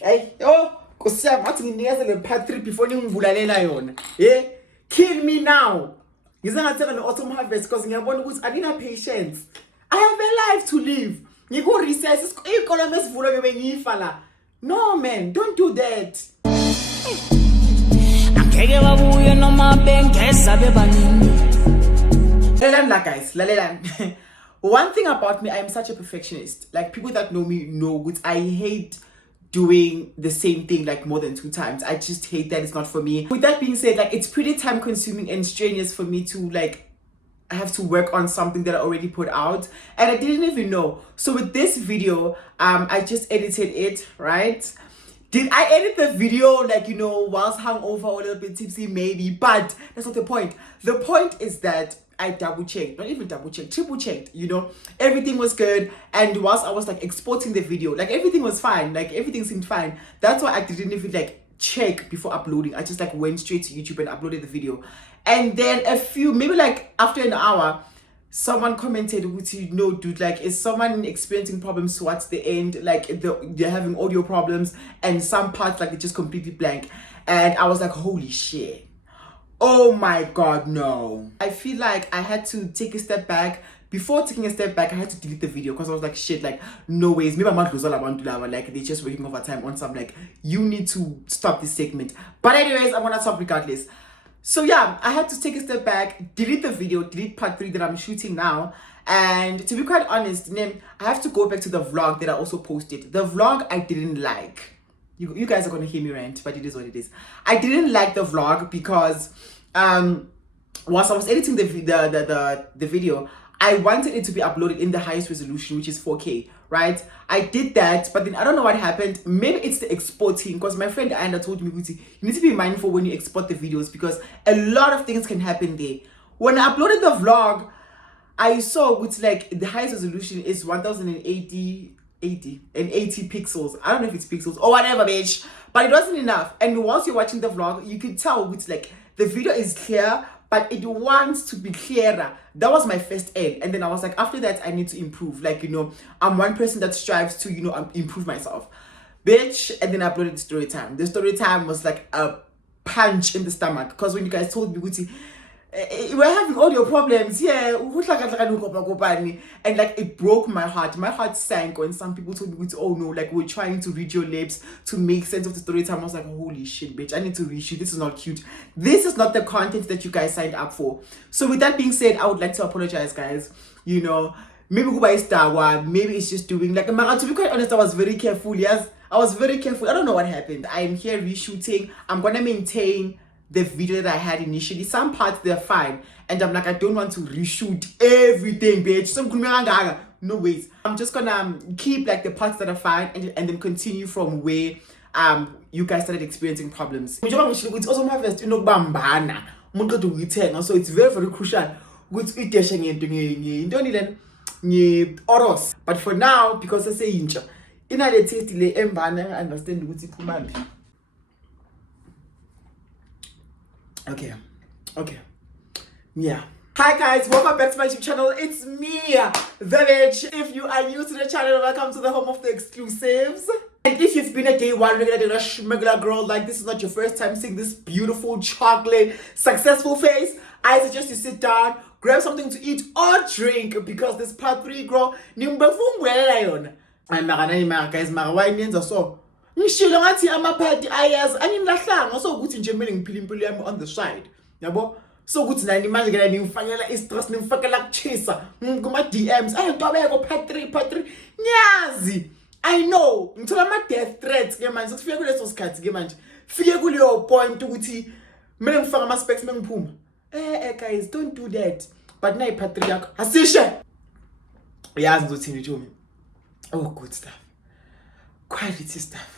Hey, oh, kusiyam athi nginikeze part 3 before ningivulalela yona. Kill me now. Ngize ngathenga le autumn harvest because ngiyabona ukuthi anina patience. I have a life to live. Ngiku recess ikolo mesivula bebe ngifa la. No man, don't do that. Angeke babuye noma bengeza bebanini. Lalela guys, lalela. One thing about me, I am such a perfectionist. Like people that know me know that I hate doing the same thing like more than 2 times. I just hate that. It's not for me. With that being said, like it's pretty time consuming and strenuous for me to like have to work on something that I already put out and I didn't even know. So with this video, I just edited it, right? Did I edit the video like, you know, whilst hungover or a little bit tipsy? Maybe, but that's not the point. The point is that I double checked, not even double checked, triple checked, you know, everything was good. And whilst I was like exporting the video, like everything was fine, like everything seemed fine. That's why I didn't even like check before uploading. I just like went straight to YouTube and uploaded the video. And then maybe like after an hour, someone commented, you know, dude, like, is someone experiencing problems towards the end? Like they're having audio problems and some parts like they're just completely blank. And I was like, holy shit. Oh my God, no. I feel like I had to take a step back. Before taking a step back, I had to delete the video because I was like, shit, like, no ways. Maybe I'm not losing about to like they're just working overtime on some like, you need to stop this segment. But anyways, I'm gonna stop regardless. So yeah, I had to take a step back, delete the video, delete part 3 that I'm shooting now. And to be quite honest, I have to go back to the vlog that I also posted. The vlog I didn't like. You guys are gonna hear me rant, but it is what it is. I didn't like the vlog because whilst I was editing the video, I wanted it to be uploaded in the highest resolution, which is 4K, right? I did that, but then I don't know what happened. Maybe it's the exporting, because my friend Anna told me, you need to be mindful when you export the videos because a lot of things can happen there. When I uploaded the vlog, I saw it's like the highest resolution is 1080 pixels. I don't know if it's pixels or whatever, bitch, but it wasn't enough. And once you're watching the vlog, you can tell it's like the video is clear, but it wants to be clearer. That was my first end. And then I was like, after that, I need to improve. Like, you know, I'm one person that strives to, you know, improve myself. Bitch. And then I uploaded Storytime. The Storytime was like a punch in the stomach. Because when you guys told me, we're having audio problems, yeah, and like it broke my heart sank when some people told me, oh no, like we're trying to read your lips to make sense of the story time. I was like, holy shit, bitch, I need to reshoot. This is not cute. This is not the content that you guys signed up for. So with that being said, I would like to apologize, guys. You know, maybe maybe it's just doing like, to be quite honest, I was very careful. Yes, I was very careful. I don't know what happened. I am here reshooting. I'm gonna maintain the video that I had initially. Some parts they're fine, and I'm like, I don't want to reshoot everything, bitch. No ways. I'm just gonna keep like the parts that are fine and then continue from where you guys started experiencing problems. So it's very, very crucial. But for now, because I say incha, in a taste I understand what Okay, yeah. Hi guys, welcome back to my YouTube channel. It's me, the bitch. If you are new to the channel, welcome to the home of the exclusives. And if you've been a day one regular girl, like this is not your first time seeing this beautiful chocolate successful face, I suggest you sit down, grab something to eat or drink because this part 3, girl, guys, so ngishilo ngathi amaphadi ayazi angimlahlanga so ukuthi nje kumele ngiphile impilo yami on the side, yabo, so ukuthi nani manje ke ngimfakela istress ngimfakela kuchisa kuma DMs ayintobeko part 3 nyazi. I know ngithola ama death threats ke manje sokufika kuleso sikhathi ke manje fike kuleyo point ukuthi kumele ngifake ama specs mengiphuma. Guys, don't do that. But na part 3 yakho asishe yazi ngizothini Jomi. Oh, good stuff, quality stuff.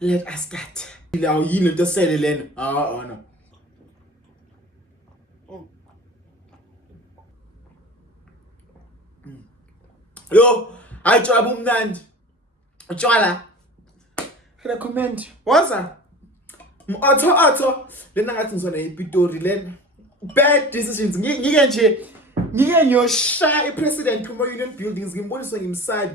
Let us start. No. Yo, I try mnandi. Utshwala. Recommend. Waza. Auto. Lena ngathi ngizona ePitori lena. Bad decisions. Ngike nje. Ngike ngiyosha ipresident kuma union buildings ngimbonisa ngimsadi.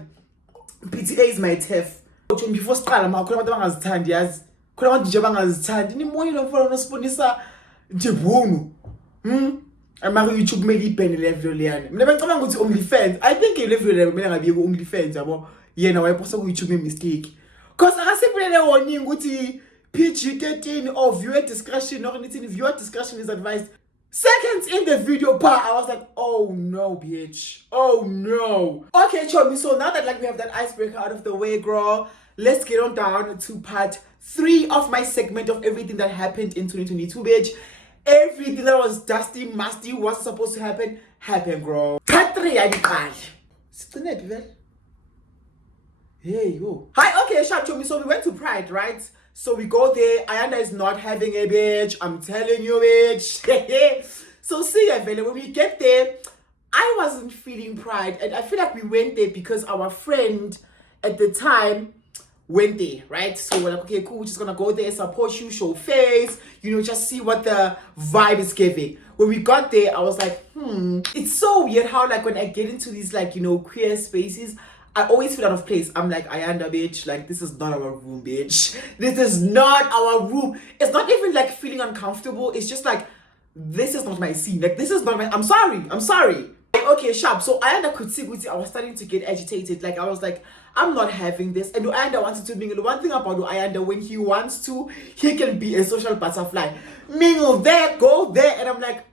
PTA is my TEF. Before siqala ma khona abantu abangazithandi yazi khona abantu nje abangazithandi nimoyile lo mfana nosibonisa nje bunu ama YouTube kumele ibhene le video leyana mina bengicabanga ukuthi OnlyFans I think le video le kumele ngabe ku OnlyFans yabo yena wayeposta ku YouTube mistake cause akasiphelele warning ukuthi PG-13 or viewer discretion or anything viewer discretion is advised. Seconds in the video part, I was like, oh no, bitch. Oh no. Okay, Chomi, so now that like we have that icebreaker out of the way, girl, let's get on down to part 3 of my segment of everything that happened in 2022, bitch. Everything that was dusty, musty, wasn't supposed to happen, happened, girl. Part 3, I did. Hey, yo. Hi, okay, sharp Chomi. So we went to Pride, right? So we go there. Ayanda is not having a bitch. I'm telling you, bitch. So see, when we get there, I wasn't feeling Pride. And I feel like we went there because our friend at the time went there, right? So we're like, okay, cool. We're just going to go there, support you, show face, you know, just see what the vibe is giving. When we got there, I was like, It's so weird how, like, when I get into these, like, you know, queer spaces, I always feel out of place. I'm like, Ayanda, bitch, like, this is not our room, bitch. This is not our room. It's not even like feeling uncomfortable. It's just like, this is not my scene. Like, this is not my, I'm sorry. Like, okay, sharp. So Ayanda could see, I was starting to get agitated. Like, I was like, I'm not having this. And Ayanda wanted to mingle. One thing about Ayanda, when he wants to, he can be a social butterfly. Mingle there, go there. And I'm like,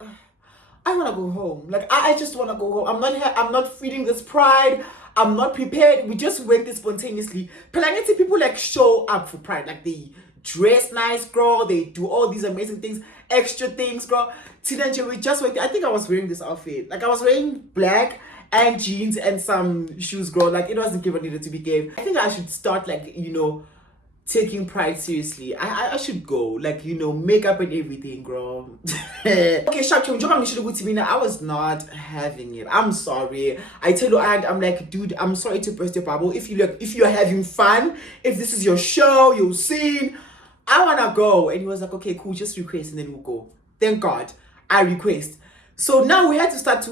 I want to go home. Like, I just want to go home. I'm not feeling this pride. I'm not prepared. We just went this spontaneously. Plenty people like show up for Pride. Like they dress nice, girl. They do all these amazing things, extra things, girl. Teenager, we just went. I think I was wearing this outfit. Like I was wearing black and jeans and some shoes, girl. Like it wasn't given needed to be gave. I think I should start like, you know, taking Pride seriously. I should go, like, you know, makeup and everything, girl. Okay, sharp, I was not having it. I'm sorry. I tell you, I'm like, dude, I'm sorry to burst your bubble. If you're having fun, if this is your show, your scene, I wanna go. And he was like, okay, cool, just request and then we'll go. Thank God, I request. So now we had to start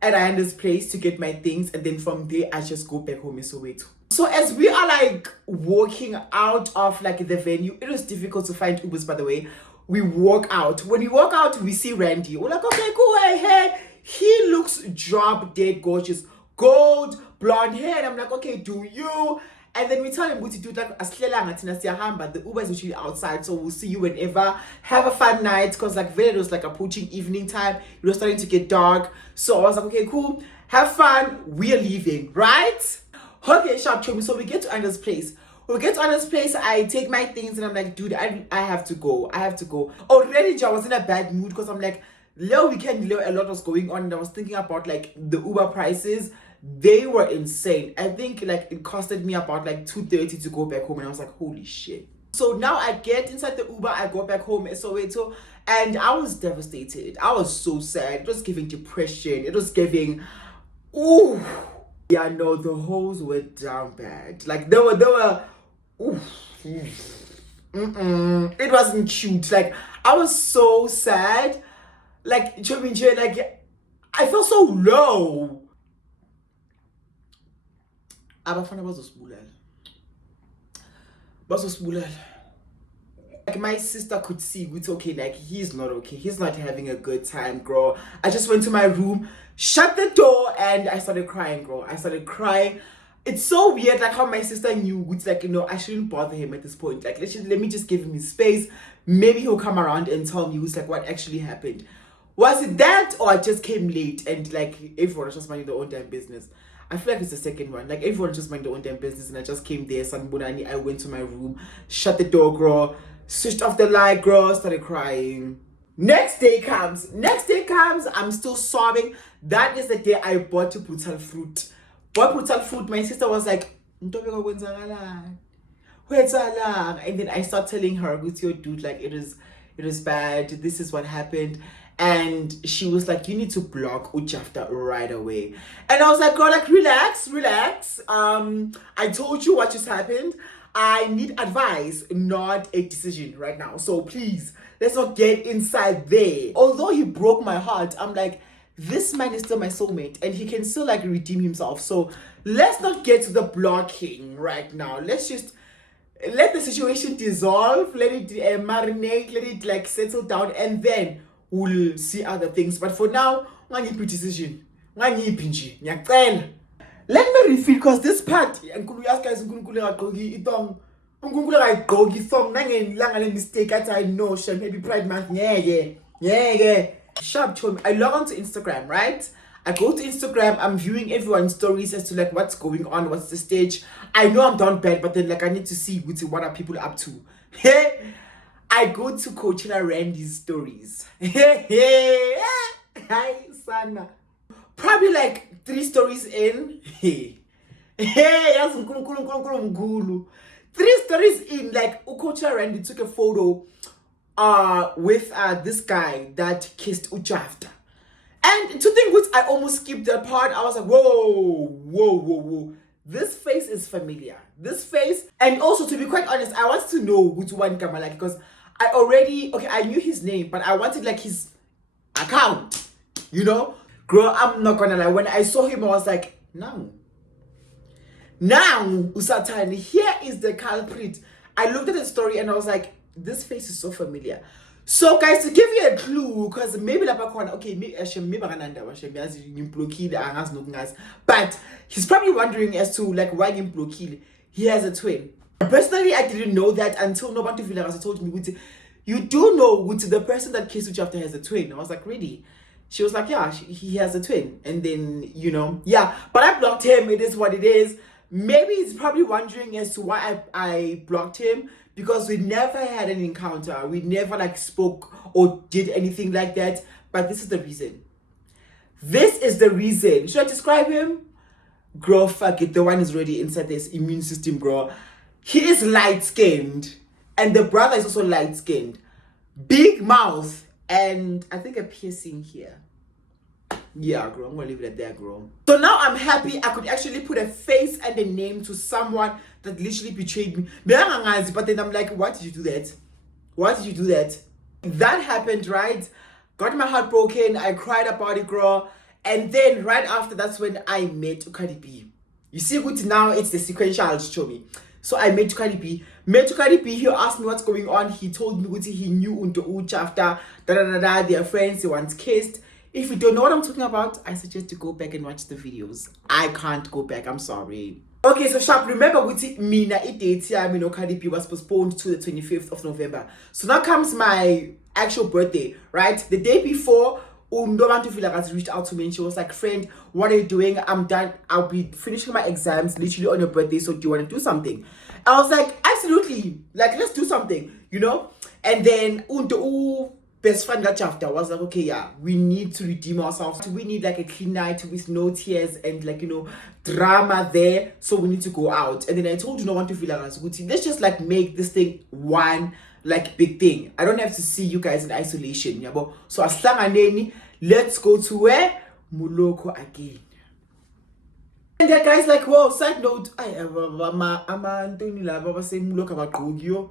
at Ayanda's place to get my things, and then from there I just go back home in Soweto. So as we are like walking out of like the venue, it was difficult to find Ubers, by the way. We walk out. When we walk out, we see Randy. We're like, okay, cool, hey. He looks drop dead gorgeous. Gold, blonde hair. And I'm like, okay, do you? And then we tell him, to do like the Uber is usually outside, so we'll see you whenever. Have a fun night, because like it was like approaching evening time. It was starting to get dark. So I was like, okay, cool. Have fun. We're leaving, right? Okay, sharp Chomi. So we get to Anna's place. When we get to Anna's place, I take my things and I'm like, dude, I have to go. Already, I was in a bad mood because I'm like, low weekend, a lot was going on, and I was thinking about like the Uber prices. They were insane. I think like it costed me about like 230 to go back home, and I was like, holy shit. So now I get inside the Uber, I go back home in Soweto, and I was devastated. I was so sad. It was giving depression. It was giving, ooh. Yeah, no, the hoes were down bad. Like they were, ooh. It wasn't cute. Like I was so sad. Like I felt so low. Abafana bazosibulala. Like my sister could see, it's okay, like he's not okay. He's not having a good time, girl. I just went to my room, shut the door, and I started crying, girl. I started crying. It's so weird, like how my sister knew, it's like, you know, I shouldn't bother him at this point. Like let me just give him his space. Maybe he'll come around and tell me who's like what actually happened. Was it that, or I just came late and like everyone was just minding their own damn business? I feel like it's the second one. Like everyone just minding their own damn business, and I just came there. I went to my room, shut the door, girl, switched off the light, girl, started crying. Next day comes. I'm still sobbing. That is the day I bought to brutal fruit. My sister was like, and then I start telling her, with your dude, like it is bad. This is what happened. And she was like, you need to block Ujafta right away. And I was like, girl, like relax. I told you what just happened. I need advice, not a decision right now. So please, let's not get inside there. Although he broke my heart, I'm like, this man is still my soulmate and he can still like redeem himself. So let's not get to the blocking right now. Let's just let the situation dissolve, let it marinate, let it like settle down, and then we'll see other things. But for now, decision. Let me refill, because this part, guys, mistake I know, maybe Pride Month. Yeah. Sharp told me, I log on to Instagram, right? I go to Instagram, I'm viewing everyone's stories as to like what's going on, what's the stage. I know I'm down bad, but then like I need to see what are people up to. Hey, I go to Coachella Randy's stories. Hi, Sana. Probably like 3 stories in. Hey, that's 3 stories in, like Coachella Randy took a photo with this guy that kissed Ujafta. And to think which I almost skipped that part, I was like, whoa. This face is familiar. This face, and also to be quite honest, I wanted to know which one Kama, like, because I knew his name, but I wanted like his account, Girl, I'm not gonna lie, when I saw him, I was like, now, Usatan, here is the culprit. I looked at the story and I was like, this face is so familiar. So guys, to give you a clue, because maybe but he's probably wondering as to like why he has a twin. Personally, I didn't know that until nobody told me, you do know the person that kissed you after has a twin. I was like, really? She was like, yeah, he has a twin. And then, yeah, but I blocked him. It is what it is. Maybe he's probably wondering as to why I blocked him, because we never had an encounter. We never like spoke or did anything like that. But this is the reason. This is the reason. Should I describe him? Girl, fuck it. The one is already inside this immune system, girl. He is light-skinned. And the brother is also light-skinned. Big mouth. And I think a piercing here. Yeah, girl, I'm gonna leave it at that, girl. So now I'm happy I could actually put a face and a name to someone that literally betrayed me. But then I'm like, why did you do that? Why did you do that? That happened, right? Got my heart broken. I cried about it, girl. And then right after, that's when I met Cardi B. You see, good now it's the sequential show me. So I met Cardi B. He asked me what's going on. He told me he knew Unto Uch after they're friends, they once kissed. If you don't know what I'm talking about, I suggest you go back and watch the videos. I can't go back, I'm sorry. Okay, so sharp, remember Mina date here, Cardi B was postponed to the 25th of November. So now comes my actual birthday, right? The day before, has reached out to me and she was like, friend, what are you doing? I'm done. I'll be finishing my exams literally on your birthday. So do you want to do something? I was like, absolutely. Like, let's do something, And then best friend that after was like, okay, yeah, we need to redeem ourselves. We need like a clean night with no tears and like, drama there. So we need to go out. And then I told you no one to feel like let's just like make this thing one like big thing. I don't have to see you guys in isolation. Yeah, but so as long as let's go to where? Muloko again. And that guy's like, whoa, side note, Anthony Lava saying Muloko about Gogio.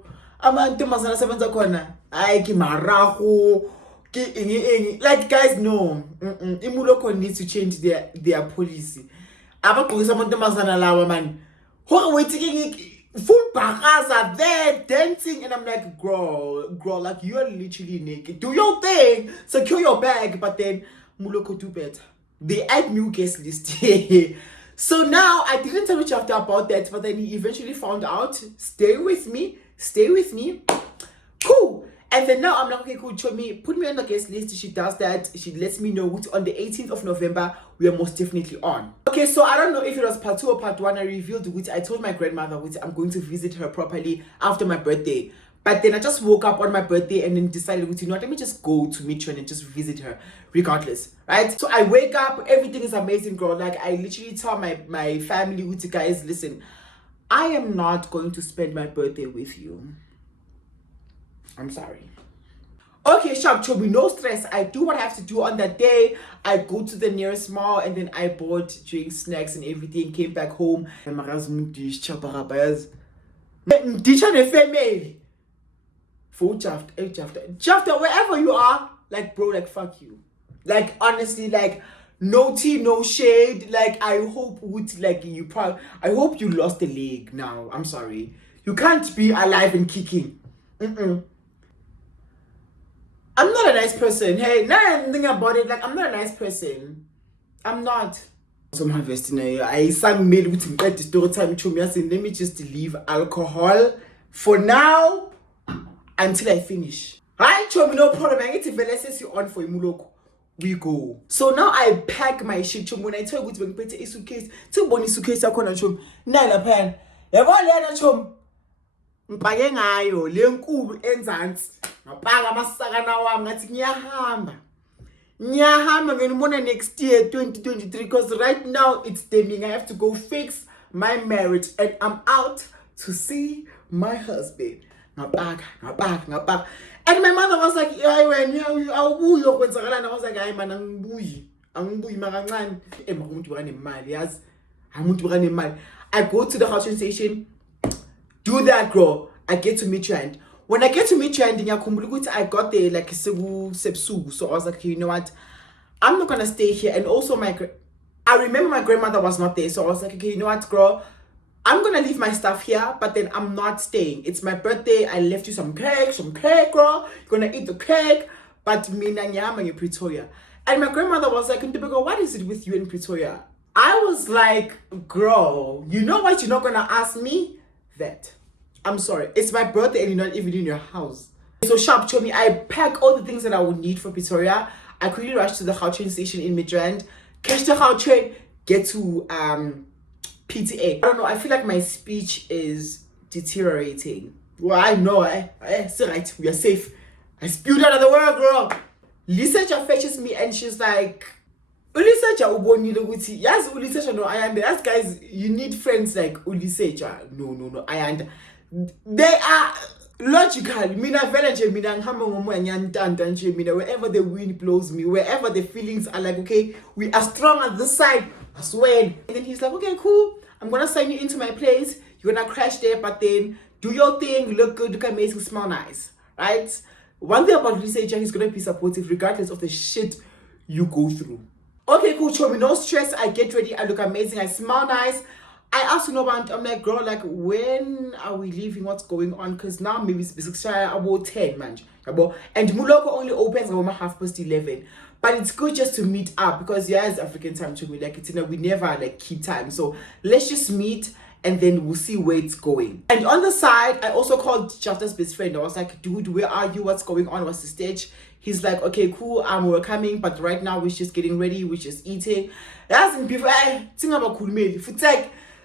Like guys, no. Imuloko needs to change their policy. Man. Who are waiting? Full bagas are there dancing, and I'm like, girl, like you're literally naked. Do your thing, secure your bag, but then Muloko do better. They add new guest list. So now I didn't tell Chafter about that, but then he eventually found out. Stay with me. Cool. And then now I'm like, okay, cool, put me on the guest list. She does that. She lets me know on the 18th of November, we are most definitely on. Okay, so I don't know if it was part 2 or part 1. I revealed which I told my grandmother which I'm going to visit her properly after my birthday. But then I just woke up on my birthday and then decided, let me just go to meet her and just visit her regardless, right? So I wake up, everything is amazing, girl. Like I literally tell my family, guys, listen, I am not going to spend my birthday with you. I'm sorry. Okay, sharp, Chobi, no stress. I do what I have to do on that day. I go to the nearest mall and then I bought drinks, snacks, and everything. Came back home. For Jafta, wherever you are, like bro, like fuck you. Like, honestly, like, no tea, no shade. Like, I hope I hope you lost a leg now. I'm sorry. You can't be alive and kicking. I'm not a nice person. Hey, now I'm thinking about it, like, I'm not a nice person. I'm not. So my I sang mail with him at the story time to me. I said, let me just leave alcohol for now until I finish. Hi, Chomi, no problem. I get to VLSS you on for Imuloko. We go. So now I pack my shit. Chum, when I tell you to put a suitcase, two bonny suitcase, I call chum. Nala pen. Evolena chum. Mpage ngayo, lenkulu enzansi. Ngapaka amasaka wami ngathi ngiyahamba. Ngiyahamba ngenibona next year 2023 because right now it's stemming. I have to go fix my marriage and I'm out to see my husband. Ngapaka. And my mother was like, I was like, I man, angibuyi makancane. I go to the housing station, do that, girl. I get to Midrand. When I get to Midrand, I got there like sepsu. So I was like, you know what? I'm not gonna stay here. And also I remember my grandmother was not there. So I was like, okay, you know what, girl? I'm gonna leave my stuff here, but then I'm not staying. It's my birthday. I left you some cake, girl. You're gonna eat the cake, but me na nyama in Pretoria. And my grandmother was like, what is it with you in Pretoria? I was like, girl, you know what? You're not gonna ask me that. I'm sorry. It's my birthday and you're not even in your house. So sharp, show me. I pack all the things that I would need for Pretoria. I quickly rush to the Gautrain station in Midrand, catch the Gautrain, get to PTA. I don't know. I feel like my speech is deteriorating. Well, I know. It's right. We are safe. I spewed out of the world, girl. Liseja fetches me and she's like, Uliseja uboni loguti. Yes, Uliseja no. I am. Yes, guys. You need friends like Uliseja. No. I am. They are logical. Mina village. Mina wherever the wind blows me, wherever the feelings are like, okay, we are strong at this side. I swear. And then he's like, okay, cool. I'm gonna sign you into my place. You're gonna crash there, but then do your thing, look good, look amazing, smell nice. Right? One thing about researcher, he's gonna be supportive regardless of the shit you go through. Okay, cool, show me no stress. I get ready, I look amazing, I smell nice. I asked you about, I'm like, girl, like, when are we leaving? What's going on? Because now maybe it's about 10, man. And Muloko only opens about 11:30. But it's good just to meet up because it's African time to me. Like, it's we never like keep time. So let's just meet and then we'll see where it's going. And on the side, I also called Jafta's best friend. I was like, dude, where are you? What's going on? What's the stage? He's like, okay, cool. We're coming, but right now we're just getting ready. We're just eating. That's in before I think about cool meal. If it's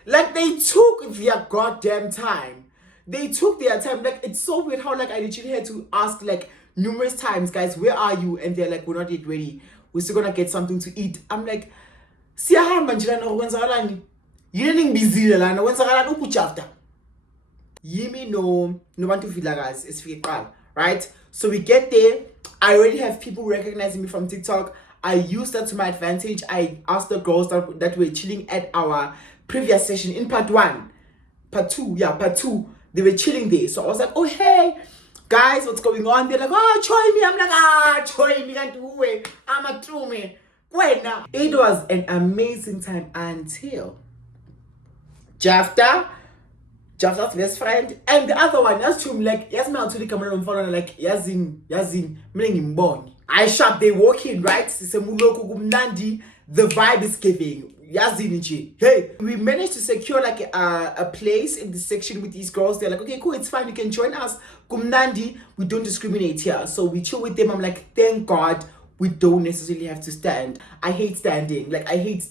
like they took their goddamn time. They took their time. Like, it's so weird how like I literally had to ask like numerous times, guys, where are you? And they're like, we're not yet ready. We're still gonna get something to eat. I'm like, siyahamba nje lana kwenzakalani? Yini ngibizile lana kwenzakalani ukuchapter? Yimi no want to feel like guys, it's right? So we get there. I already have people recognizing me from TikTok. I used that to my advantage. I asked the girls that were chilling at our previous session in part 1. Part 2. They were chilling there. So I was like, oh, hey, guys, what's going on? They're like, oh, join me. I'm like, join me. I'm a true man. It was an amazing time until Jafta's best friend and the other one, that's true, like, yes, man, to the camera on phone, like, yazin, meaning born. I shop, they walk in, right? The vibe is giving. Hey, we managed to secure like a place in the section with these girls. They're like, okay, cool, it's fine, you can join us. Kumnandi, we don't discriminate here. So we chill with them. I'm like, thank God we don't necessarily have to stand. I hate standing. Like, I hate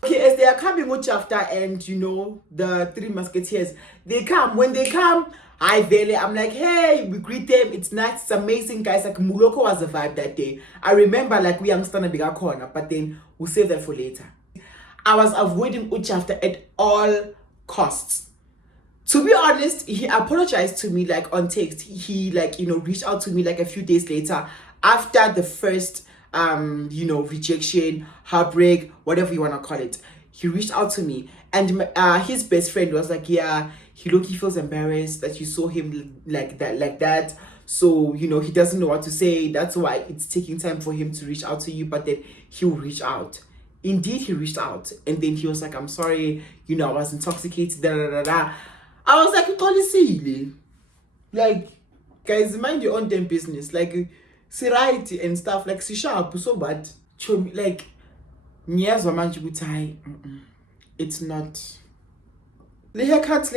Okay, as they are coming with Jafta and the 3 musketeers, they come. When they come, I'm like, hey, we greet them. It's nice, it's amazing, guys. Like, Muloko was a vibe that day. I remember, like, we youngster a bigger corner, but then we'll save that for later. I was avoiding Uchafta at all costs. To be honest, he apologized to me, like, on text. He, like, reached out to me, like, a few days later after the first, rejection, heartbreak, whatever you want to call it. He reached out to me, and his best friend was like, yeah, he feels embarrassed that you saw him like that. So, you know, he doesn't know what to say. That's why it's taking time for him to reach out to you, but then he'll reach out. Indeed, he reached out, and then he was like, I'm sorry, you know, I was intoxicated, da da da da. I was like, totally silly. Like, guys, mind your own damn business. Like, see right and stuff, like, see sharp, so bad. Like, it's not. The haircuts,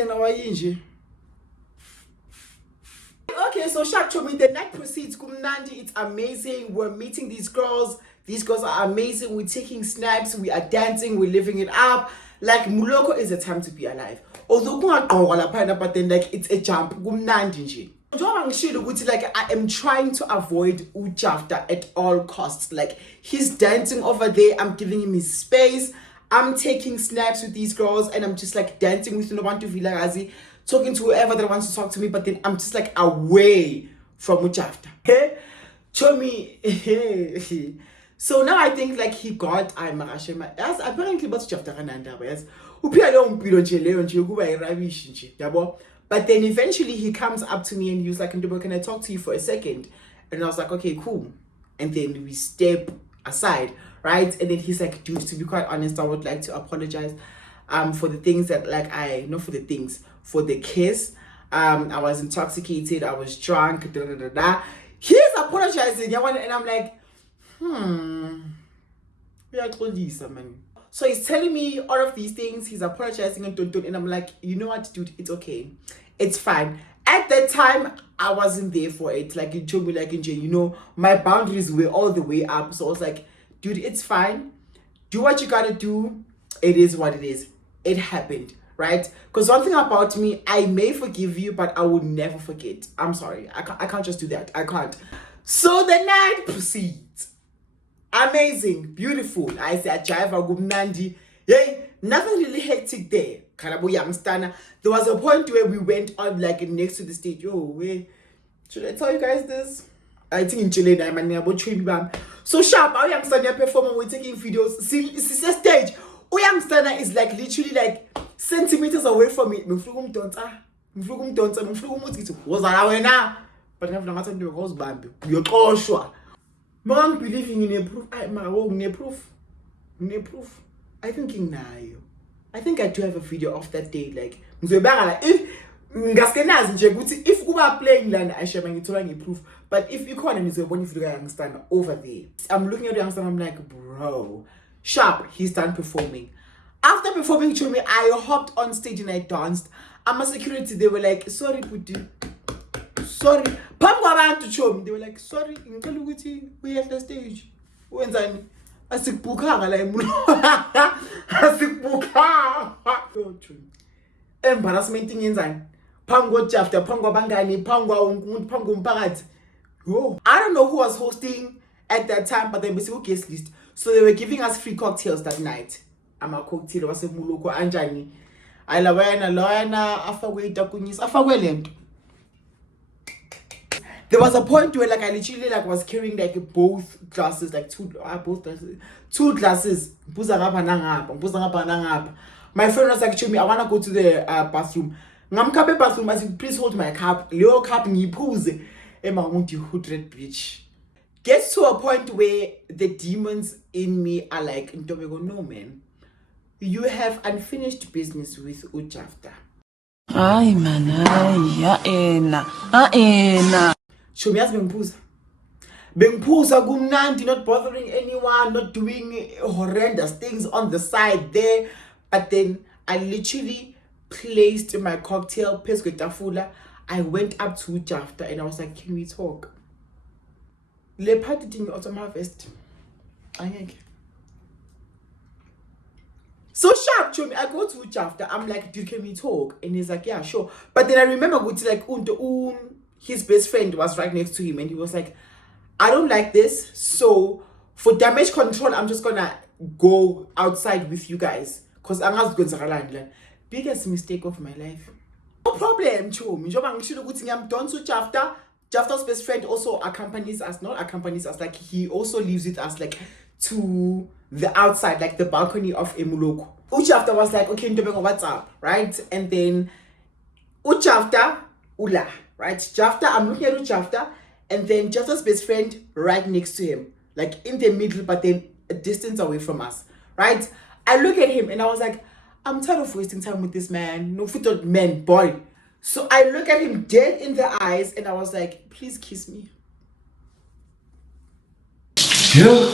okay, so Shark told me the night proceeds. Kumnandi, it's amazing. We're meeting these girls. These girls are amazing. We're taking snaps. We are dancing. We're living it up. Like, Muloko is a time to be alive. Although, but then, like, it's a jump. Kumnandi. Like, I am trying to avoid Ujafta at all costs. Like, he's dancing over there. I'm giving him his space. I'm taking snaps with these girls, and I'm just like dancing with Nobantu Vilagazi, talking to whoever that wants to talk to me, but then I'm just like away from Ujafta. Hey, show me. So now I think like he got Marashema. As apparently, but Ujafta Kananda, yes. But then eventually he comes up to me and he was like, can I talk to you for a second? And I was like, okay, cool. And then we step aside, right? And then he's like, dude, to be quite honest, I would like to apologize for the things that for the kiss. I was intoxicated, I was drunk, da da da da. He's apologizing, and I'm like, we are close, man. So he's telling me all of these things, he's apologizing and I'm like, you know what, dude, it's okay. It's fine. At that time, I wasn't there for it. Like, you told me, like, you know, my boundaries were all the way up. So I was like, dude, it's fine. Do what you gotta do. It is what it is. It happened, right? Because one thing about me, I may forgive you, but I will never forget. I'm sorry. I can't just do that. I can't. So the night proceeds. Amazing. Beautiful. I said, Jaiva Gumnandi. Yay. Nothing really hectic there. Karabo Youngstana. There was a point where we went on like next to the stage. Oh, wait. Should I tell you guys this? I think in Chile, I'm about to. So sharp, our Youngstana performer, we're taking videos. See, it's a stage. Oh, Youngstana is like literally like centimeters away from it. But I'm sure. Mom believing in a proof. Proof. I think in now. I think I do have a video of that day. Like, if you are playing land, I share my proof. But if you can't, is when you understand over there. I'm looking at the youngster, I'm like, bro, sharp. He's done performing. After performing to me, I hopped on stage and I danced. I'm a security. They were like, sorry, Puti. Sorry. They were like, sorry, we at the stage. When's I? Asikbukhanga la emulo. Asikbukhanga. Embarrassment ingenzani? Phambi Jafta, phambi kwabangani, phambi umphakathi. I don't know who was hosting at that time, but they were guest list. So they were giving us free cocktails that night. Ama cocktail wasemuloko anjani. Ayilawena afakwe itakunyisa afakwe lento. There was a point where like I literally like was carrying like both glasses, like two glasses. My friend was like, "Chumi, I wanna go to the bathroom. Ngamkabe bathroom, I said, please hold my cup. Leo cup ngipuze. Emma won't you hoodred bitch." Gets to a point where the demons in me are like, no man, you have unfinished business with Ujafta. Ay man, aena. Show me as Bengpusa gumnandi, not bothering anyone, not doing horrendous things on the side there. But then I literally placed my cocktail, pesco tafula. I went up to Jafta and I was like, can we talk? Le party thing autumn harvest. I think. So sharp, Chomi, I go to Jafta. I'm like, dude, can we talk? And he's like, yeah, sure. But then I remember like his best friend was right next to him and he was like, I don't like this. So for damage control, I'm just gonna go outside with you guys. Because I'm not going to biggest mistake of my life. No problem, Chomi. I'm done to Jafta. Jafta's best friend also accompanies us, like he also lives with us, like to the outside, like the balcony of Emuloko. Jafta was like, okay, what's up, right? And then Ujafta, Ula, right? Jafta, I'm looking at Jafta, and then Jafta's best friend right next to him, like in the middle, but then a distance away from us, right? I look at him and I was like, I'm tired of wasting time with this man. No foot man, boy. So I look at him dead in the eyes and I was like, please kiss me. Yeah.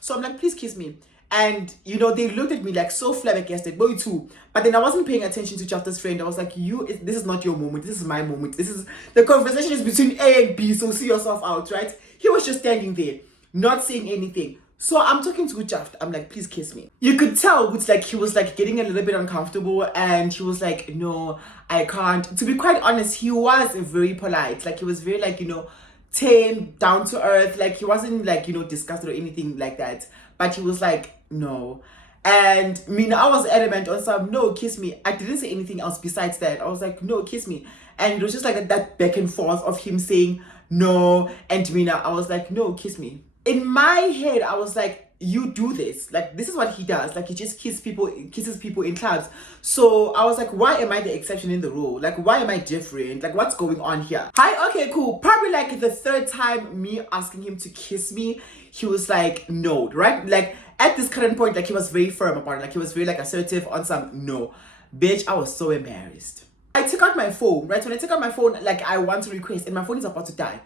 So I'm like, please kiss me. And, you know, they looked at me like so flabbergasted, boy too. But then I wasn't paying attention to Jafta's friend. I was like, this is not your moment. This is my moment. The conversation is between A and B. So see yourself out, right? He was just standing there, not saying anything. So I'm talking to Jafta. I'm like, please kiss me. You could tell it's like he was like getting a little bit uncomfortable and he was like, no, I can't. To be quite honest, he was very polite. Like he was very like, you know, tame, down to earth. Like he wasn't like, you know, disgusted or anything like that. But he was like, no. And I was adamant on some, no, kiss me. I didn't say anything else besides that. I was like, no, kiss me. And it was just like that back and forth of him saying no. And I was like, no, kiss me. In my head, I was like, you do this. Like, this is what he does. Like, he just kisses people in clubs. So I was like, why am I the exception in the rule? Like, why am I different? Like, what's going on here? Hi, okay, cool. Probably like the third time me asking him to kiss me, he was like, no, right? Like, at this current point, like, he was very firm about it. Like, he was very, like, assertive on some, no. Bitch, I was so embarrassed. I took out my phone, right? When I took out my phone, like, I want to request, and my phone is about to die.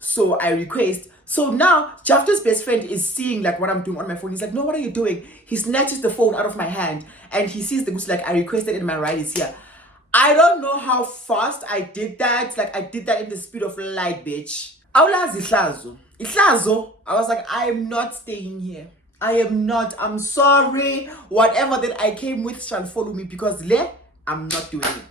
So I request. So now, Jafta's best friend is seeing, like, what I'm doing on my phone. He's like, no, what are you doing? He snatches the phone out of my hand, and he sees the goose, like, I requested and my ride is here. I don't know how fast I did that. Like, I did that in the speed of light, bitch. I was like, I am not staying here. I am not. I'm sorry. Whatever that I came with shall follow me because I'm not doing it.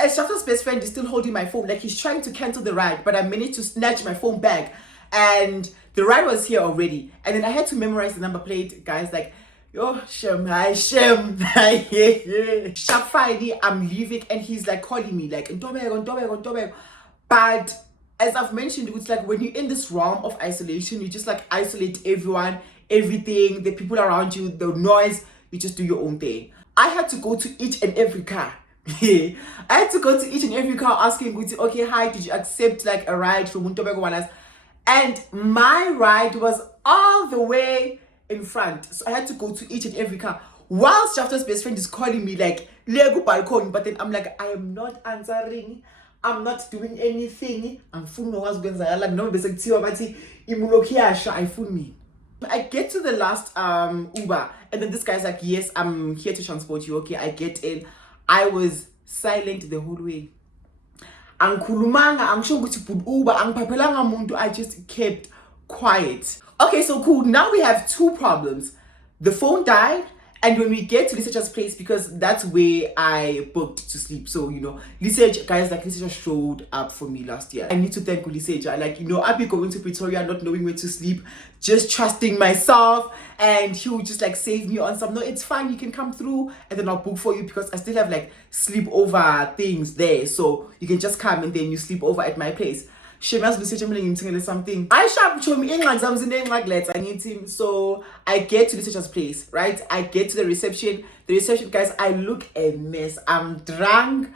As Jafta's best friend is still holding my phone, like he's trying to cancel the ride, but I managed to snatch my phone back, and the ride was here already. And then I had to memorize the number plate, guys. Like, yo, Shem, hi, Shem, sharp Friday, I'm leaving, and he's like calling me, like, Ntobeko. But as I've mentioned, it's like when you're in this realm of isolation, you just like isolate everyone, everything, the people around you, the noise. You just do your own thing. I had to go to each and every car. I had to go to each and every car asking, okay, hi, did you accept like a ride from Ntobeko Wallace? And my ride was all the way in front. So I had to go to each and every car. Whilst Jafta's best friend is calling me like, Lego balcony, but then I'm like, I am not answering. I'm not doing anything. I'm full no one's going to no I fool me. I get to the last Uber, and then this guy's like, yes, I'm here to transport you. Okay, I get in. I was silent the whole way. I just kept quiet. Okay, so cool. Now we have two problems. The phone died, and when we get to Lisa's place, because that's where I booked to sleep. So, you know, Lisa showed up for me last year. I need to thank Lisa. Like, you know, I'll be going to Pretoria not knowing where to sleep, just trusting myself, and he would just like save me on some, no, it's fine, you can come through, and then I'll book for you because I still have like sleepover things there. So you can just come and then you sleep over at my place. Something. I sharp show me I need him. So I get to Lisa's place, right? I get to the reception. The reception, guys, I look a mess. I'm drunk.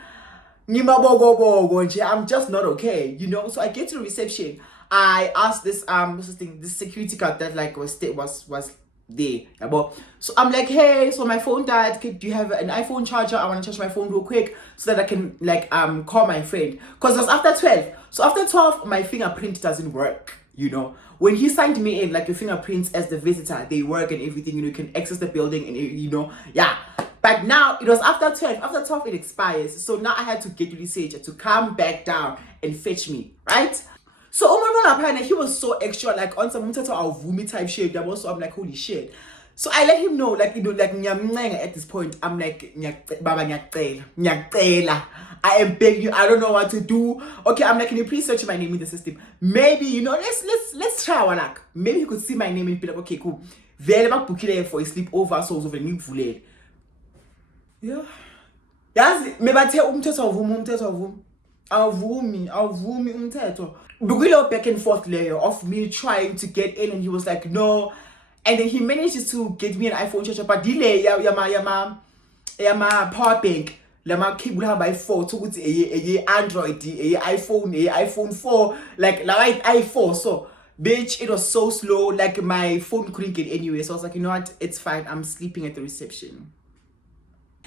I'm just not okay, you know. So I get to the reception. I asked this this security guard that like was there. So I'm like, hey, so my phone died. Do you have an iPhone charger? I want to charge my phone real quick so that I can like call my friend. Because it was after 12. So after 12, my fingerprint doesn't work, you know. When he signed me in, like your fingerprints as the visitor, they work and everything, you know, you can access the building and you know, yeah. But now it was after 12. After 12 it expires. So now I had to get Ulysses to come back down and fetch me, right? So he was so extra, like on some Vumi type shit. So I'm like, holy shit. So I let him know, like, you know, like at this point, I'm like, Baba nyakela. I am begging you, I don't know what to do. Okay, I'm like, can you please search my name in the system? Maybe, you know, let's try our luck. Maybe you could see my name and be like, okay, cool. Vele bakubukile for a sleepover, so over ngivulele. Yeah. Yazi mebathe umthetho wavuma awuvumi umthetho. Bukilo back and forth layer of me trying to get in, and he was like, no. And then he manages to get me an iPhone charger, but delay my power bank, lama cable have by 4 to a Android, a iPhone 4, like i4. So bitch, it was so slow, like my phone couldn't get anywhere. So I was like, you know what, it's fine, I'm sleeping at the reception.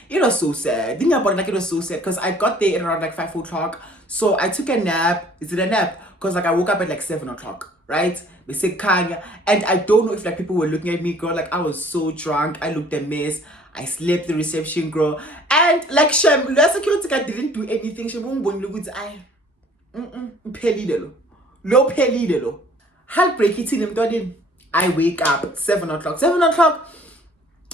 It was so sad. Thinking about it, like, it was so sad because I got there at around like 5 o'clock. So I took a nap. Is it a nap? Because like I woke up at like 7 o'clock, right? We said Kanya, and I don't know if like people were looking at me, girl. Like I was so drunk, I looked a mess. I slept the reception, girl, and like Shem, the security guard didn't do anything. Shem, no pelidelo. Heartbreak hitting him. I wake up 7 o'clock. 7 o'clock.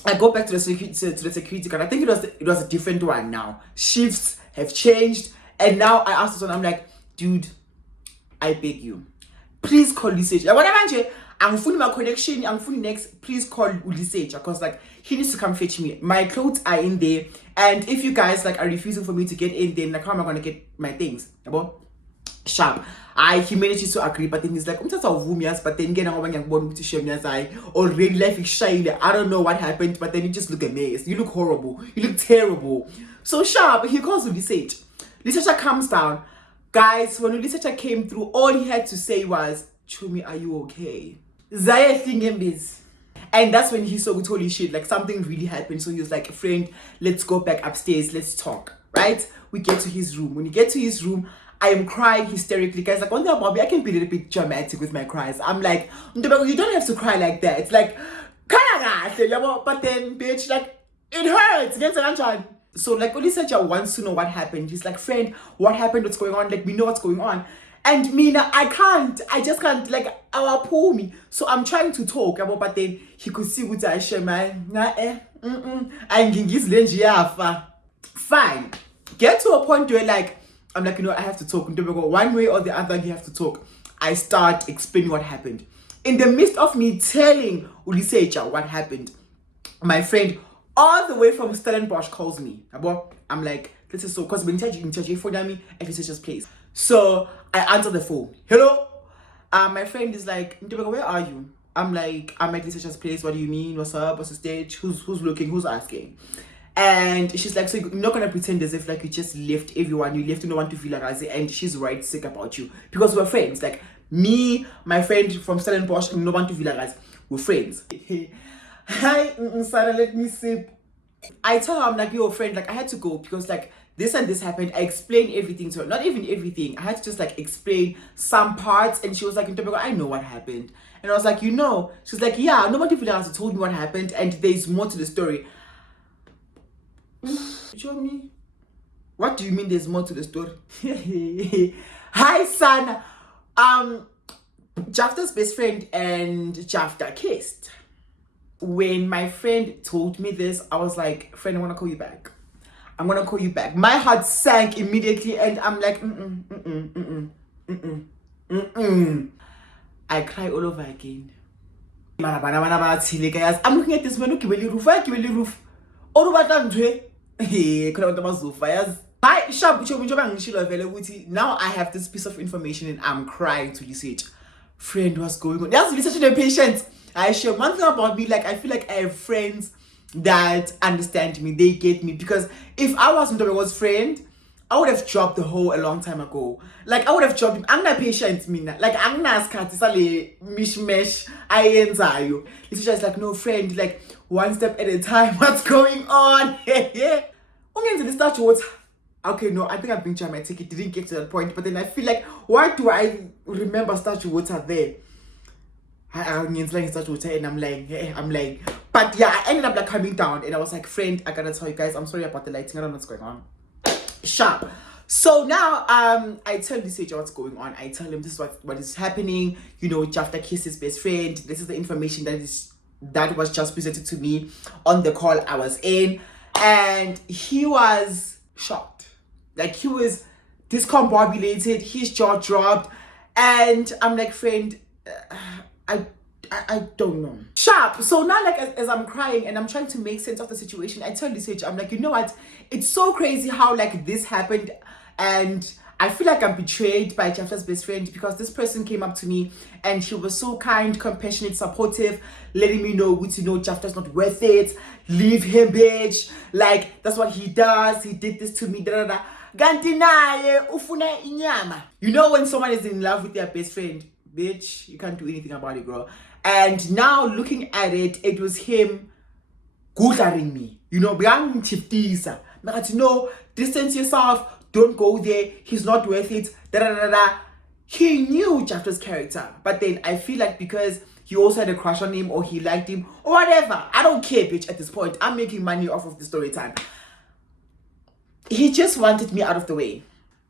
I go back to the security guard. I think it was a different one now. Shifts have changed, and now I asked this one. I'm like, dude, I beg you, please call Uliseja. Like, whatever, I'm fully my connection. I'm fully next. Please call Uliseja because like he needs to come fetch me. My clothes are in there, and if you guys like are refusing for me to get in, then like how am I gonna get my things? Sharp. He managed to agree, but then he's like, but then again, already life is shiny. I don't know what happened, but then you just look a mess. You look horrible. You look terrible. So Sharp, he calls Uliseja. Uliseja comes down. Guys, when Uliseja came through, all he had to say was, Chumi, are you okay? Zaya Thingembiz. And that's when he saw with holy shit, like something really happened. So he was like, friend, let's go back upstairs, let's talk. Right? We get to his room. When you get to his room, I am crying hysterically. Guys, like one thing about me, I can be a little bit dramatic with my cries. I'm like, you don't have to cry like that. It's like, but then, bitch, like, it hurts. So like Uliseja wants to know what happened. He's like, friend, what happened? What's going on? Like, we know what's going on. And Mina, I just can't, like, our pull me. So I'm trying to talk, but then he could see what I share, man. Fine. Get to a point where, like, I'm like, you know, I have to talk. One way or the other, you have to talk. I start explaining what happened. In the midst of me telling Uliseja what happened, my friend, all the way from Stellenbosch, calls me. I'm like, this is so, because when you phone me at Uliseja's place. So I answer the phone. Hello? My friend is like, where are you? I'm like, I'm at Uliseja's place. What do you mean? What's up? What's the stage? Who's looking? Who's asking? And she's like, so you're not gonna pretend as if like you just left everyone, you left no one to feel like I say, and she's right sick about you because we're friends. Like me, my friend from Stellenbosch, no one to feel like we're friends. Hi, Sarah, let me sip. I tell her, I'm like, yo, friend, like I had to go because like this and this happened. I explained everything to her, not even everything. I had to just like explain some parts, and she was like, I know what happened. And I was like, you know, she's like, yeah, nobody feel like told me what happened, and there's more to the story. Show me. What do you mean there's more to the story? Hi, son. Jafta's best friend and Jafta kissed. When my friend told me this, I was like, friend, I want to call you back. I'm going to call you back. My heart sank immediately, and I'm like, I cry all over again. I'm looking at this man, roof. Hi, Shab, now I have this piece of information and I'm crying to Uliseja. Friend, what's going on? That's such a patient. I share one thing about me, like I feel like I have friends that understand me, they get me. Because if I was friend, I would have dropped the whole a long time ago. Like I would have dropped him. I'm not patient, Mina. Like I'm not scared. It's a mishmash. I answer you. It's just like, no, friend, like one step at a time. What's going on? Okay, no, I think I've been dramatic. It didn't get to that point, but then I feel like, why do I remember statue water there? It's like statue water, and I'm like, but yeah, I ended up like coming down, and I was like, friend, I gotta tell you guys, I'm sorry about the lighting. I don't know what's going on. Sharp. So now I tell Uliseja what's going on. I tell him this is what is happening. You know, Jafta kissed his best friend. This is the information that was just presented to me on the call I was in, and he was shocked. Like he was discombobulated. His jaw dropped, and I'm like, friend, I don't know. Sharp. So now, like, as I'm crying and I'm trying to make sense of the situation, I tell Uliseja, I'm like, you know what? It's so crazy how like this happened, and I feel like I'm betrayed by Jafta's best friend because this person came up to me and she was so kind, compassionate, supportive, letting me know, Jafta's not worth it. Leave him, bitch. Like, that's what he does. He did this to me. Da, da, da. Gantinaye, ufuna inyama. You know when someone is in love with their best friend, bitch, you can't do anything about it, girl. And now looking at it, it was him googling me. Being chiftisa. No, distance yourself. Don't go there. He's not worth it. Da da da da. He knew Jafta's character, but then I feel like because he also had a crush on him or he liked him or whatever. I don't care, bitch. At this point, I'm making money off of the story time. He just wanted me out of the way.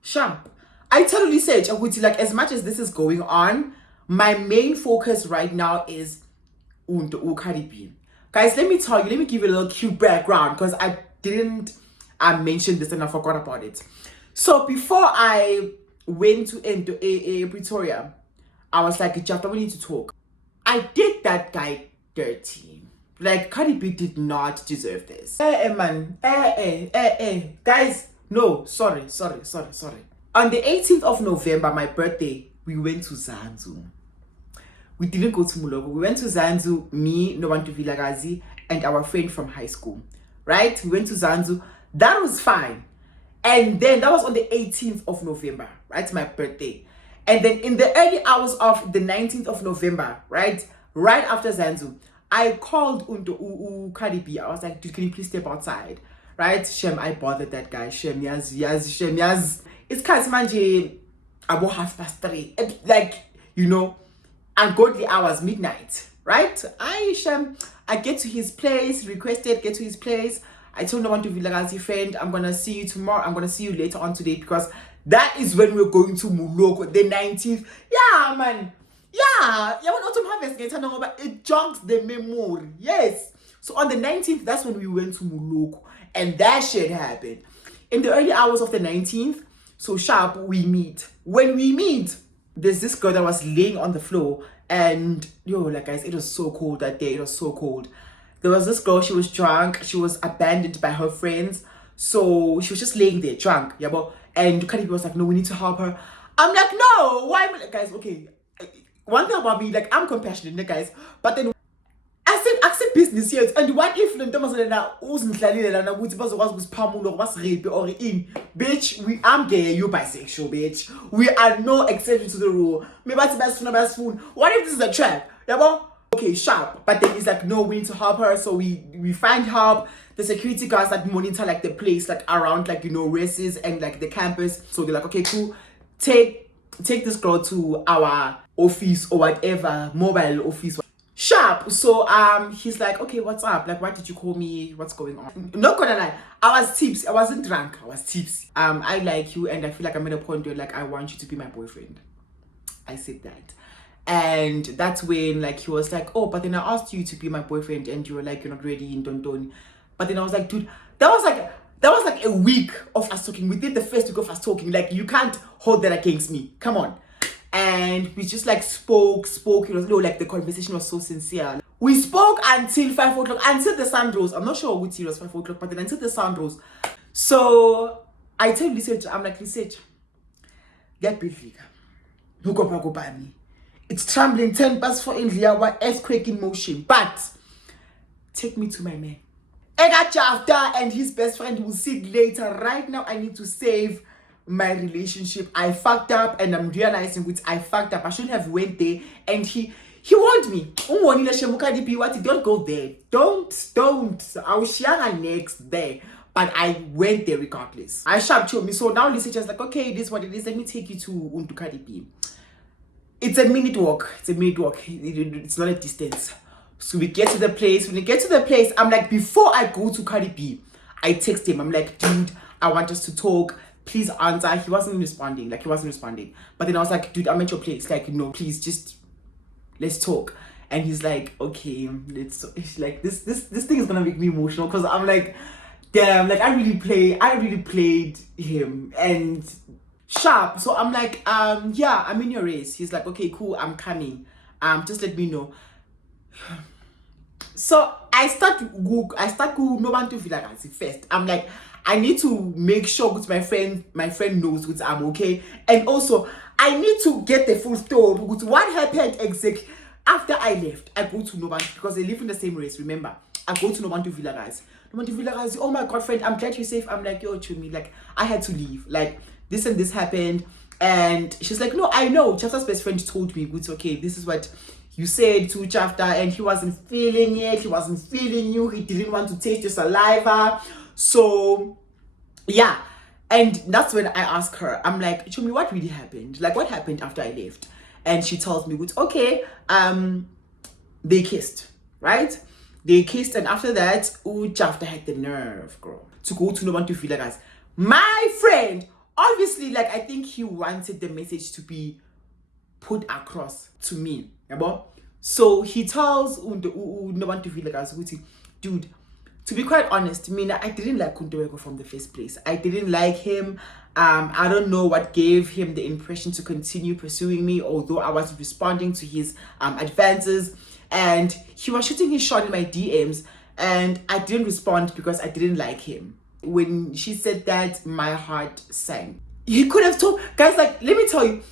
Sharp. I totally said, like, as much as this is going on, my main focus right now is Cardi B. Guys, let me tell you, let me give you a little cute background because I didn't mention this and I forgot about it. So before I went to Pretoria, I was like, Jafta, we need to talk. I did that guy dirty. Like, Cardi B did not deserve this. Man. Guys, no, sorry. On the 18th of November, my birthday, we went to Zanzu. We didn't go to Muloko. We went to Zanzu, me, Nobantu Vilagazi, and our friend from high school. Right? We went to Zanzu. That was fine. And then that was on the 18th of November, right? My birthday. And then in the early hours of the 19th of November, right after Zanzu, I called Cardi B. I was like, dude, can you please step outside? Right? Shem, I bothered that guy. Shem, yaz. It's Kasmanje about 3:30. Like, ungodly hours, midnight. Right? I get to his place, requested, get to his place. I told no one to Vilagazi friend, I'm gonna see you tomorrow. I'm gonna see you later on today because that is when we're going to Muloko, the 19th. Yeah, man. Yeah, when autumn harvest gets it jogs the memory. Yes. So on the 19th, that's when we went to Muloko. And that shit happened. In the early hours of the 19th, so sharp, we meet. When we meet, there's this girl that was laying on the floor. And guys, it was so cold that day. It was so cold. There was this girl, she was drunk. She was abandoned by her friends. So she was just laying there, drunk. Yeah, and Cardi B was like, no, we need to help her. I'm like, no, why? Guys, okay. One thing about me, like, I'm compassionate, guys. But then, I said business here. And what if bitch, I'm gay, you bisexual, bitch. We are no exception to the rule. Maybe that's best phone. What if this is a trap? Yeah, okay, sharp. But then it's like, no, we need to help her. So we find help. The security guards that monitor like the place, like around races and like the campus. So they're like, okay, cool. Take this girl to our office or whatever, mobile office. Sharp. So he's like, okay, what's up? Like, why did you call me? What's going on? Not gonna lie, I was tipsy. I wasn't drunk. I was tipsy. I like you, and I feel like I'm at a point where like I want you to be my boyfriend. I said that. And that's when like he was like, oh, but then I asked you to be my boyfriend and you were like, you're not ready and don't. But then I was like, dude, that was like a week of us talking. We did the first week of us talking. Like, you can't hold that against me. Come on. And we just like spoke. It was like the conversation was so sincere. We spoke until 5 o'clock, until the sun rose. I'm not sure which it was 5 o'clock, but then until the sun rose. So I tell research, I'm like, research, get big. Look up by me. It's trembling 10 past 4 in the hour, earthquake in motion. But take me to my man. Ega Jafta and his best friend will sit later. Right now, I need to save my relationship. I fucked up and I'm realizing which I fucked up. I shouldn't have went there. And he warned me. Don't go there. Don't. I was young next there. But I went there regardless. I sharp to me. So now Lisa just like, okay, this is what it is. Let me take you to Cardi B. It's a minute walk. It's not a distance. So we get to the place. When we get to the place, I'm like, before I go to Cardi B, I text him. I'm like, dude, I want us to talk. Please answer. He wasn't responding. But then I was like, dude, I'm at your place. Like, no, please, just let's talk. And he's like, okay, let's. Like, this thing is gonna make me emotional because I'm like, damn, like I really played him and sharp. So I'm like, yeah, I'm in your race. He's like, okay, cool, I'm coming. Just let me know. So I start no one to feel like first. I'm like, I need to make sure that my friend knows that I'm okay. And also I need to get the full story with what happened exactly. After I left, I go to no one because they live in the same race, remember. I go to no one to Villa guys. No one to Villa guys, oh my god, friend, I'm glad you're safe. I'm like, yo, Chumi, like I had to leave. Like this and this happened. And she's like, no, I know. Chafta's best friend told me, it's okay, this is what you said to Chafta, and he wasn't feeling it, he wasn't feeling you, he didn't want to taste your saliva. So yeah. And that's when I ask her, I'm like, Chumi, what really happened? Like what happened after I left? And she tells me, it's okay, they kissed, right? They kissed, and after that, Chafta had the nerve, girl, to go to no one to feel like us. My friend, obviously, like I think he wanted the message to be put across to me. So he tells no one to feel like us, dude, to be quite honest, I didn't like Kuntoweko from the first place. I didn't like him. I don't know what gave him the impression to continue pursuing me, although I was responding to his advances, and he was shooting his shot in my DMs, and I didn't respond because I didn't like him. When she said that, my heart sank. He could have told guys, like, let me tell you,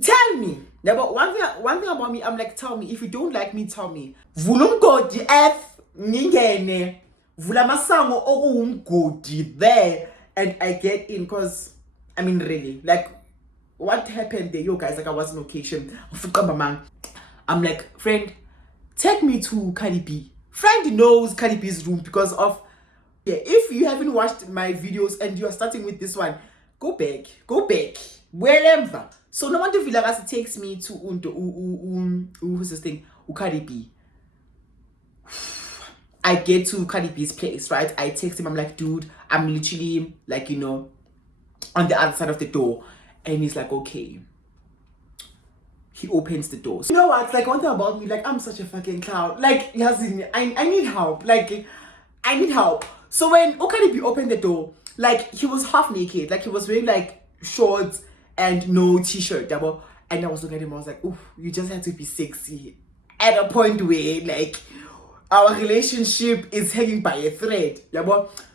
tell me. Yeah, but one thing about me, I'm like, tell me. If you don't like me, tell me. Vulumgodi F Ningene Vulamasango Ogumgodi there, and I get in, because I mean really, like what happened there, yo guys, like I was on occasion. I'm like, friend, take me to Cardi B. Friend knows Cardi B's room because of, yeah, if you haven't watched my videos and you are starting with this one, go back, wherever. So no one to feel like as it takes me to who's this thing, Cardi B. I get to Cardi B's place, right? I text him, I'm like, dude, I'm literally like, on the other side of the door. And he's like, okay. He opens the door. So, you know what? Like one thing about me, like I'm such a fucking clown. Like, I need help. Like, I need help. So when Okadibi opened the door, like he was half naked. Like he was wearing like shorts and no t-shirt. And I was looking at him, I was like, ooh, you just had to be sexy. At a point where like our relationship is hanging by a thread.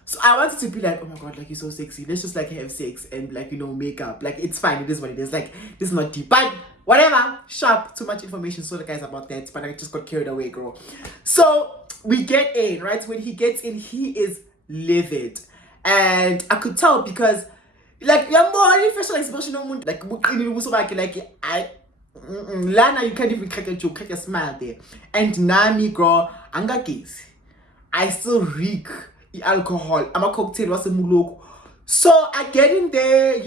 So I wanted to be like, oh my god, like you're so sexy. Let's just like have sex and like, make up. Like it's fine, it is what it is. Like this is not deep. But whatever. Sharp, too much information. So the guys about that. But I just got carried away, girl. So we get in, right? When he gets in, he is livid. And I could tell because like you're more facial expression like Lana, you can't even crack a joke, crack a smile there. And Nami, girl, angagezi. I still reek the alcohol. I'm a cocktail, was a muloko. So I get in there,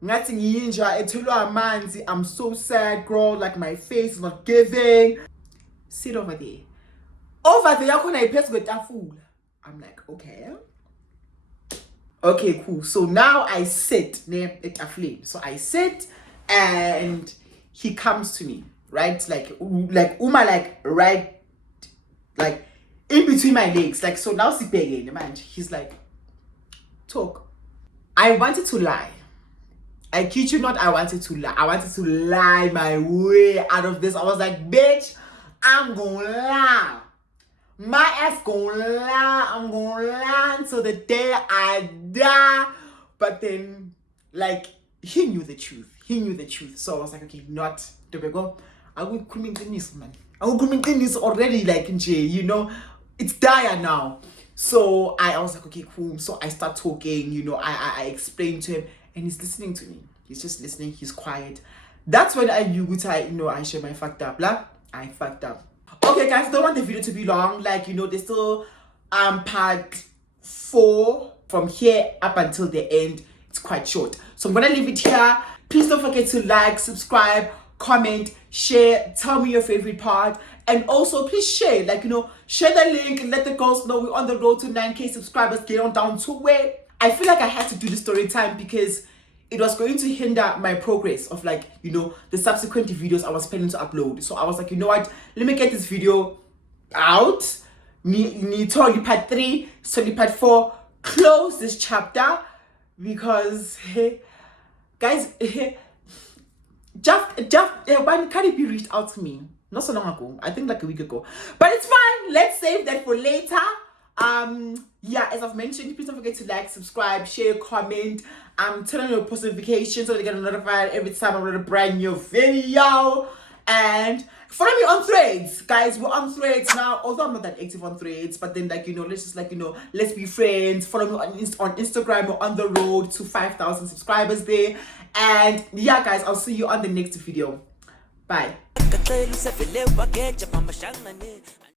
nothing yinja, I'm so sad, girl. Like my face is not giving. Sit over there. Over there, I press with that fool. I'm like, okay. Okay, cool. So now I sit near a flame. So I sit and he comes to me, right? Like Uma, like right, like in between my legs. Like, so now sit there again, man. He's like, talk. I wanted to lie. I kid you not, I wanted to lie. I wanted to lie my way out of this. I was like, bitch, I'm gonna lie. My ass gonna lie. I'm gonna lie until the day I die. But then, like, he knew the truth. So I was like, okay, not Dobego. I will come this, man. I will come this already, like in J, it's dire now. So I was like, okay, cool. So I start talking, I explained to him, and he's listening to me. He's just listening. He's quiet. That's when I knew I share my fucked up. I fucked up. Okay, guys, don't want the video to be long. Like, there's still part 4 from here up until the end. It's quite short. So I'm gonna leave it here. Please don't forget to like, subscribe, comment, share, tell me your favorite part. And also please share, share the link and let the girls know we're on the road to 9K subscribers. Get on down to it. I feel like I had to do the story time because it was going to hinder my progress of the subsequent videos I was planning to upload. So I was like, you know what? Let me get this video out. Ni part 3, so part 4. Close this chapter because, guys, when Cardi B reached out to me, not so long ago. I think like a week ago. But it's fine. Let's save that for later. Yeah, as I've mentioned, please don't forget to like, subscribe, share, comment, turn on your post notifications so that you get notified every time I upload a brand new video. And follow me on Threads, guys. We're on Threads now. Although I'm not that active on Threads, but then like let's just let's be friends. Follow me on Instagram. We're on the road to 5,000 subscribers there. And yeah, guys, I'll see you on the next video. Bye.